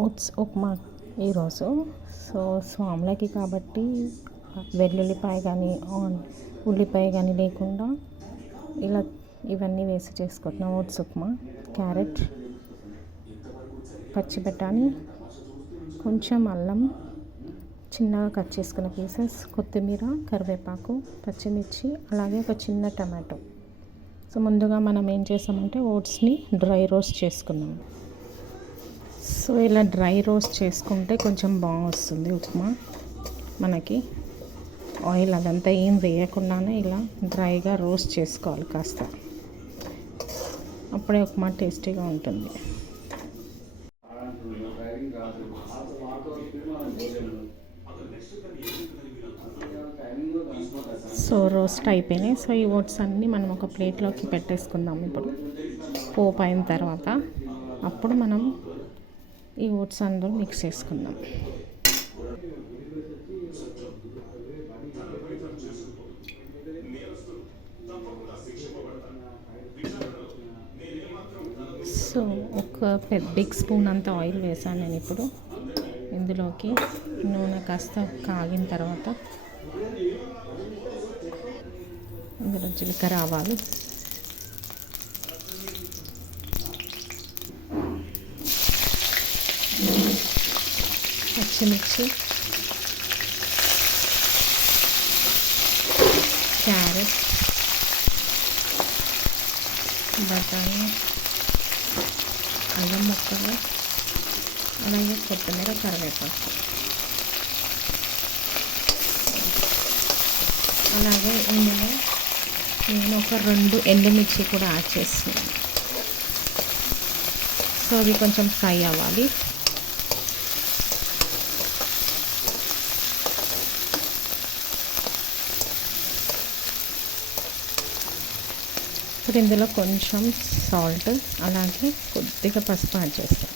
Oats upma ఈరోజు. So స్వాములకి కాబట్టి వెల్లుల్లిపాయ కానీ ఉల్లిపాయ కానీ లేకుండా ఇలా ఇవన్నీ వేసి చేసుకుంటున్నాం. ఓట్స్ ఉప్మా, క్యారెట్, పచ్చి బఠానీ, కొంచెం అల్లం చిన్నగా కట్ చేసుకున్న పీసెస్, కొత్తిమీర, కరివేపాకు, పచ్చిమిర్చి, అలాగే ఒక చిన్న టమాటో. సో ముందుగా మనం ఏం చేసామంటే ఓట్స్ని డ్రై రోస్ట్ చేసుకున్నాం. సో ఇలా డ్రై రోస్ట్ చేసుకుంటే కొంచెం బాగా వస్తుంది ఉప్మా. మనకి ఆయిల్ అదంతా ఏం వేయకుండానే ఇలా డ్రైగా రోస్ట్ చేసుకోవాలి కాస్త, అప్పుడే ఉప్మా టేస్టీగా ఉంటుంది. సో రోస్ట్ అయిపోయినాయి. సో ఈ ఓట్స్ అన్నీ మనం ఒక ప్లేట్లోకి పెట్టేసుకుందాం. ఇప్పుడు పోపు అయిన తర్వాత అప్పుడు మనం ఈ ఓట్స్ అందరూ మిక్స్ చేసుకుందాం. సో ఒక బిగ్ స్పూన్ అంత ఆయిల్ వేసాను నేను. ఇప్పుడు ఇందులోకి నూనె కాస్త కాగిన తర్వాత ఇందులో జీలకర్ర, ఆవాలు, పచ్చిమిర్చి, క్యారెట్, బఠానీ, అల్లం ముక్కలు, అలాగే కొత్తిమీర, కరివేపాకు, అలాగే ఇందులో నేను ఒక 2 ఎండుమిర్చి కూడా యాడ్ చేస్తున్నాను. సో అవి కొంచెం ఫ్రై అవ్వాలి. ఇప్పుడు ఇందులో కొంచెం సాల్ట్, అలాగే కొద్దిగా పసుపు యాడ్ చేస్తాం.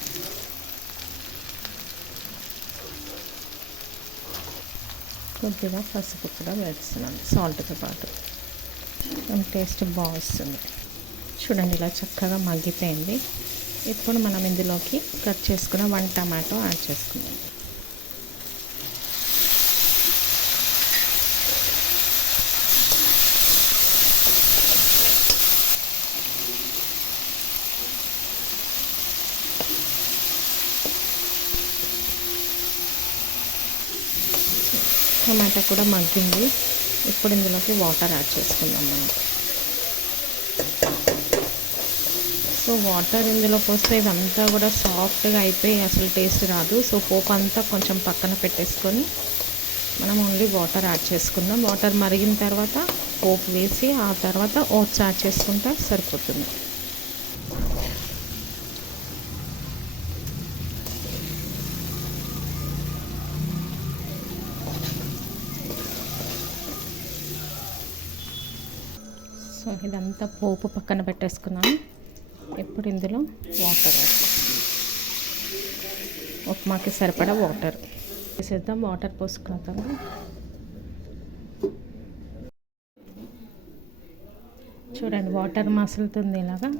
కొద్దిగా పసుపు కూడా వేస్తున్నాను సాల్ట్తో పాటు, టేస్ట్ బాగా వస్తుంది. చూడండి ఇలా చక్కగా మగ్గిపోయింది. ఇప్పుడు మనం ఇందులోకి కట్ చేసుకున్న 1 టమాటో యాడ్ చేసుకుందాం. టమాటా కూడా మగ్గింది. ఇప్పుడు ఇందులోకి వాటర్ యాడ్ చేసుకుందాం మనం. సో వాటర్ ఇందులో పోస్తే ఇదంతా కూడా సాఫ్ట్గా అయిపోయి అసలు టేస్ట్ రాదు. సో పోపు అంతా కొంచెం పక్కన పెట్టేసుకొని మనం ఓన్లీ వాటర్ యాడ్ చేసుకుందాం. వాటర్ మరిగిన తర్వాత పోపు వేసి ఆ తర్వాత ఓట్స్ యాడ్ చేసుకుంటే సరిపోతుంది. సో ఇదంతా పోపు పక్కన పెట్టేసుకున్నాను. ఇప్పుడు ఇందులో వాటర్ ఉప్మాకి సరిపడా వాటర్ వేసేద్దాం. వాటర్ పోసుకున్న తర్వాత చూడండి వాటర్ మసులుతుంది ఇలాగా.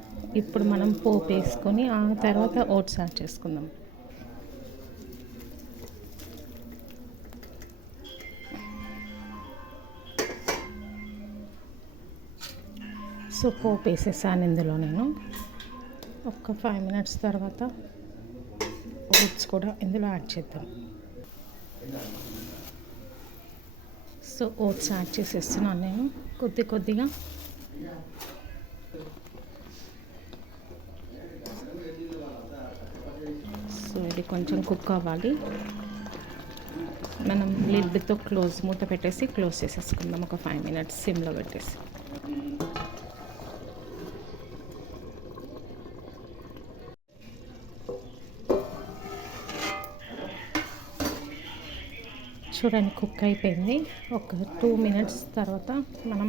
ఇప్పుడు మనం పోపు వేసుకొని ఆ తర్వాత ఓట్స్ యాడ్ చేసుకుందాం. సో పోపు వేసేసాను ఇందులో నేను. ఒక 5 మినిట్స్ తర్వాత ఓట్స్ కూడా ఇందులో యాడ్ చేద్దాం. సో ఓట్స్ యాడ్ చేసేస్తున్నాను నేను కొద్దిగా. సో ఇది కొంచెం కుక్ అవ్వాలి. మనం లిడ్తో మూత పెట్టేసి క్లోజ్ చేసేసుకుందాం ఒక 5 మినిట్స్ సిమ్లో పెట్టేసి. చూడండి కుక్ అయిపోయింది. ఒక 2 మినిట్స్ తర్వాత మనం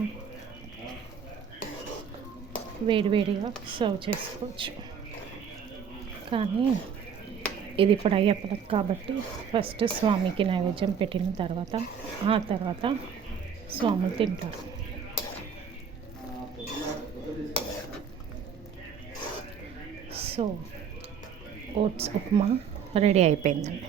వేడివేడిగా సర్వ్ చేసుకోవచ్చు. కానీ ఇది ఇప్పుడు అయ్యేప్పటికి కాబట్టి ఫస్ట్ స్వామికి నైవేద్యం పెట్టిన తర్వాత ఆ తర్వాత స్వాములు తింటారు. సో ఓట్స్ ఉప్మా రెడీ అయిపోయిందండి.